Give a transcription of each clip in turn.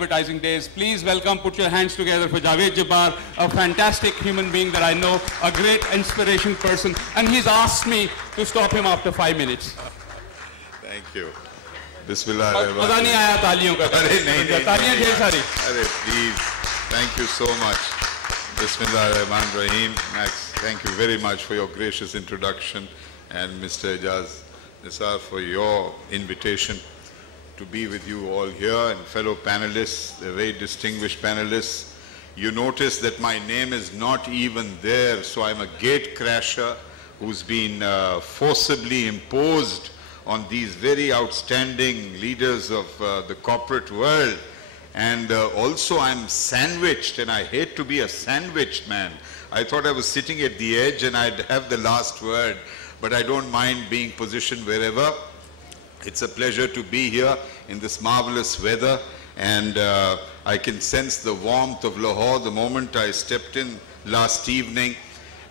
Advertising days. Please welcome, put your hands together for Javed Jabbar, a fantastic human being that I know, a great inspiration person, and he's asked me to stop him after 5 minutes. Thank you. Bismillah. मजा नहीं आया तालियों का? अरे नहीं तालियां ढेर सारी. अरे please, thank you so much. Bismillah Rahman Rahim. Max, thank you very much for your gracious introduction, and Mr. Ijaz Nisar for your invitation to be with you all here, and fellow panelists, the very distinguished panelists. You notice that my name is not even there, so I'm a gate crasher who's been forcibly imposed on these very outstanding leaders of the corporate world. And also I'm sandwiched, and I hate to be a sandwiched man. I thought I was sitting at the edge and I'd have the last word, but I don't mind being positioned wherever. It's a pleasure to be here in this marvelous weather, and I can sense the warmth of Lahore the moment I stepped in last evening.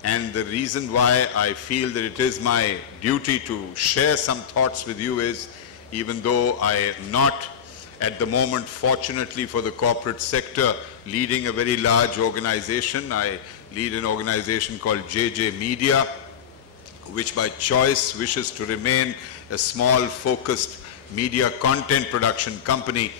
And the reason why I feel that it is my duty to share some thoughts with you is, even though I am not at the moment, fortunately for the corporate sector, leading a very large organization. I lead an organization called JJ Media, which by choice wishes to remain a small, focused media content production company.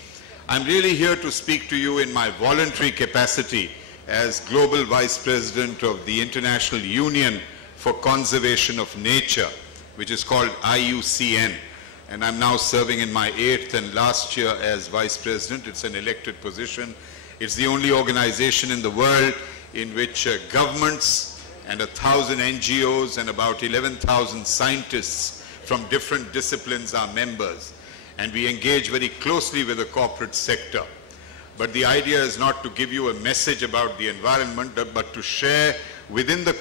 I'm really here to speak to you in my voluntary capacity as Global Vice President of the International Union for Conservation of Nature, which is called IUCN. And I'm now serving in my 8th and last year as Vice President. It's an elected position. It's the only organization in the world in which governments and 1,000 NGOs and about 11,000 scientists from different disciplines are members, and we engage very closely with the corporate sector. But the idea is not to give you a message about the environment, but to share within the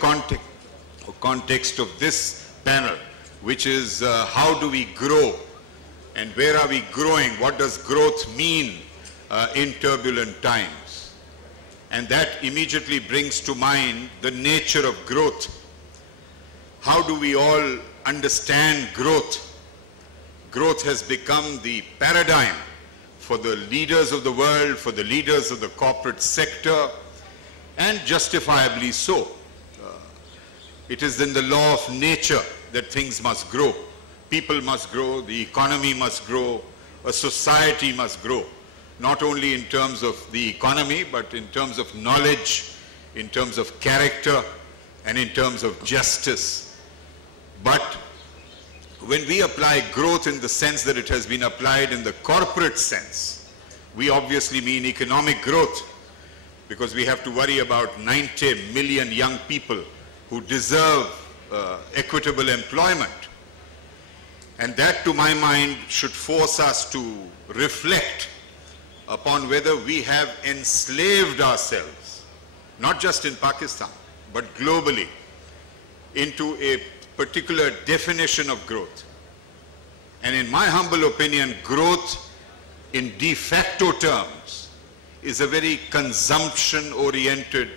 context of this panel, which is how do we grow and where are we growing? What does growth mean in turbulent times? And that immediately brings to mind the nature of growth. How do we all understand growth? Growth has become the paradigm for the leaders of the world, for the leaders of the corporate sector, and justifiably so. It is in the law of nature that things must grow. People must grow, the economy must grow, a society must grow, not only in terms of the economy, but in terms of knowledge, in terms of character, and in terms of justice. But when we apply growth in the sense that it has been applied in the corporate sense, we obviously mean economic growth, because we have to worry about 90 million young people who deserve equitable employment. And that, to my mind, should force us to reflect upon whether we have enslaved ourselves, not just in Pakistan, but globally, into a particular definition of growth. And in my humble opinion, growth in de facto terms is a very consumption-oriented,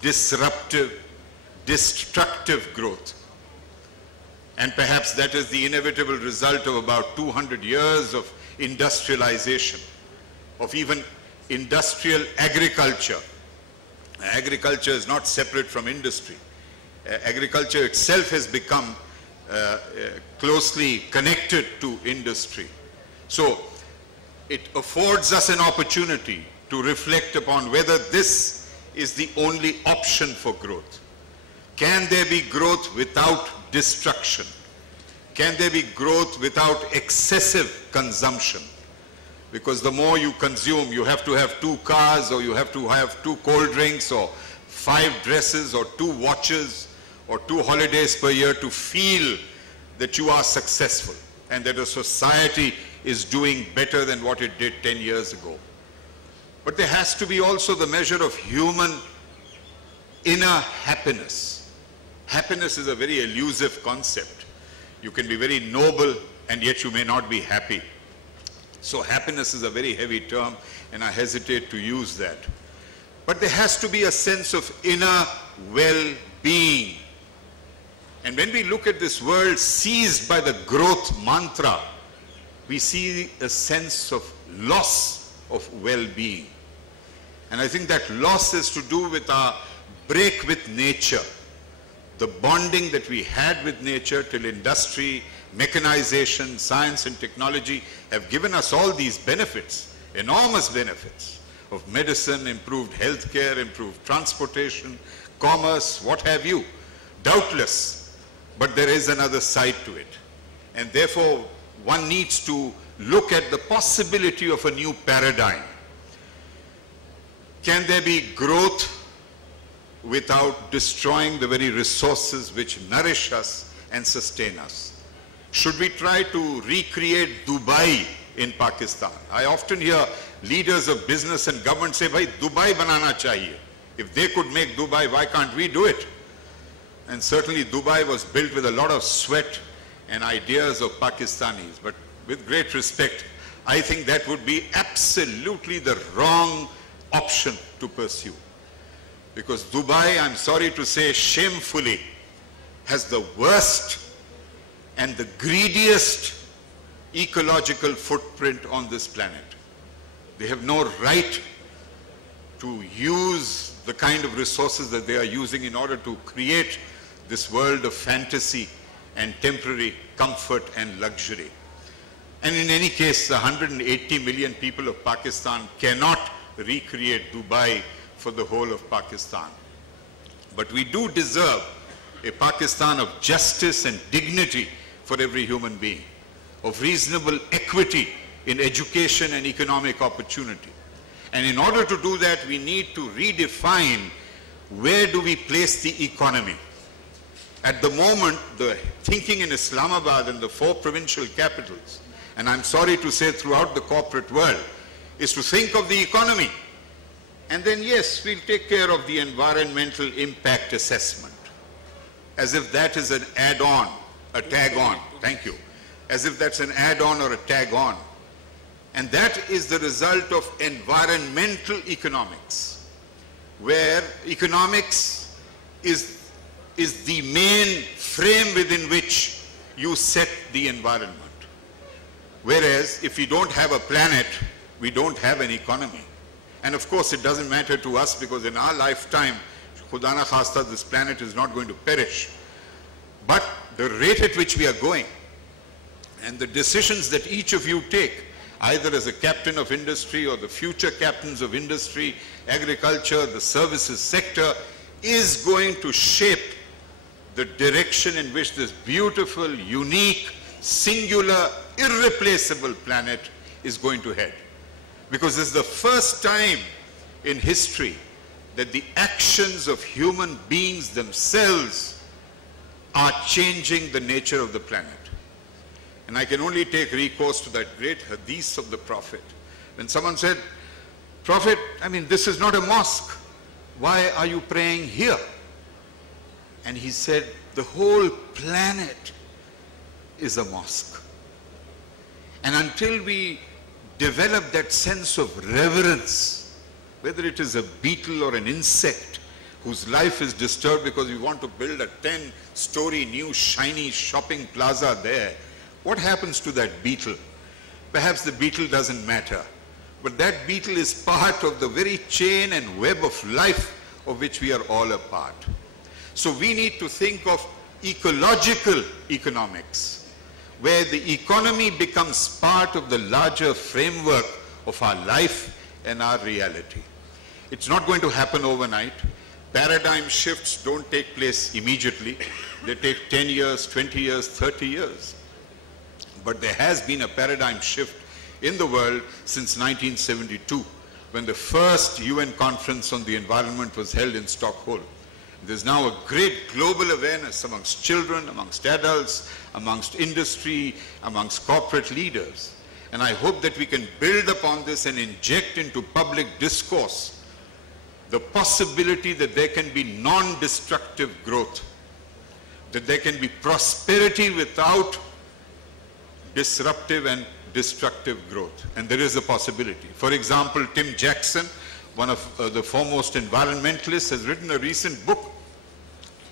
disruptive, destructive growth. And perhaps that is the inevitable result of about 200 years of industrialization, of even industrial agriculture. Agriculture is not separate from industry. Agriculture itself has become closely connected to industry. So it affords us an opportunity to reflect upon whether this is the only option for growth. Can there be growth without destruction? Can there be growth without excessive consumption? Because the more you consume, you have to have 2 cars, or you have to have 2 cold drinks, or 5 dresses, or 2 watches, or 2 holidays per year to feel that you are successful and that a society is doing better than what it did 10 years ago. But there has to be also the measure of human inner happiness. Happiness is a very elusive concept. You can be very noble and yet you may not be happy. So happiness is a very heavy term, and I hesitate to use that. But there has to be a sense of inner well-being. And when we look at this world seized by the growth mantra, we see a sense of loss of well-being. And I think that loss is to do with our break with nature. The bonding that we had with nature till industry, mechanization, science and technology have given us all these benefits, enormous benefits of medicine, improved healthcare, improved transportation, commerce, what have you. Doubtless, but there is another side to it. And therefore, one needs to look at the possibility of a new paradigm. Can there be growth without destroying the very resources which nourish us and sustain us? Should we try to recreate Dubai in Pakistan? I often hear leaders of business and government say, "Bhai, Dubai banana chahiye." If they could make Dubai, why can't we do it? And certainly Dubai was built with a lot of sweat and ideas of Pakistanis. But with great respect, I think that would be absolutely the wrong option to pursue. Because Dubai, I'm sorry to say, shamefully, has the worst and the greediest ecological footprint on this planet. They have no right to use the kind of resources that they are using in order to create this world of fantasy and temporary comfort and luxury. And in any case, the 180 million people of Pakistan cannot recreate Dubai for the whole of Pakistan. But we do deserve a Pakistan of justice and dignity for every human being, of reasonable equity in education and economic opportunity. And in order to do that, we need to redefine where do we place the economy. At the moment, the thinking in Islamabad and the 4 provincial capitals, and I'm sorry to say throughout the corporate world, is to think of the economy. And then yes, we'll take care of the environmental impact assessment. As if that is an add-on, a tag-on, thank you. As if that's an add-on or a tag-on. And that is the result of environmental economics, where economics is the main frame within which you set the environment. Whereas if we don't have a planet, we don't have an economy. And of course it doesn't matter to us because in our lifetime, Khuda na khasta, this planet is not going to perish. But the rate at which we are going and the decisions that each of you take, either as a captain of industry or the future captains of industry, agriculture, the services sector, is going to shape the direction in which this beautiful, unique, singular, irreplaceable planet is going to head. Because this is the first time in history that the actions of human beings themselves are changing the nature of the planet. And I can only take recourse to that great hadith of the Prophet. When someone said, "Prophet, I mean, this is not a mosque. Why are you praying here?" And he said, "The whole planet is a mosque." And until we develop that sense of reverence, whether it is a beetle or an insect whose life is disturbed because we want to build a 10-story new shiny shopping plaza there, what happens to that beetle? Perhaps the beetle doesn't matter, but that beetle is part of the very chain and web of life of which we are all a part. So we need to think of ecological economics, where the economy becomes part of the larger framework of our life and our reality. It's not going to happen overnight. Paradigm shifts don't take place immediately. They take 10 years, 20 years, 30 years. But there has been a paradigm shift in the world since 1972, when the first UN conference on the environment was held in Stockholm. There's now a great global awareness amongst children, amongst adults, amongst industry, amongst corporate leaders. And I hope that we can build upon this and inject into public discourse the possibility that there can be non-destructive growth, that there can be prosperity without disruptive and destructive growth. And there is a possibility. For example, Tim Jackson, one of the foremost environmentalists, has written a recent book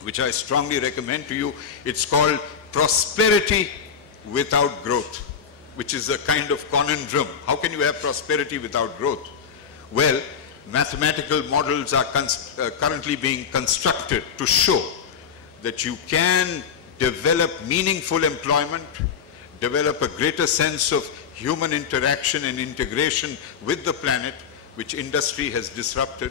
which I strongly recommend to you. It's called Prosperity Without Growth. which is a kind of conundrum. How can you have prosperity without growth? Well, mathematical models are currently being constructed to show that you can develop meaningful employment, develop a greater sense of human interaction and integration with the planet, which industry has disrupted,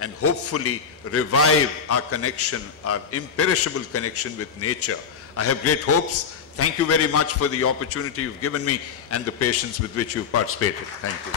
and hopefully revive our connection, our imperishable connection with nature. I have great hopes. Thank you very much for the opportunity you've given me and the patience with which you've participated. Thank you.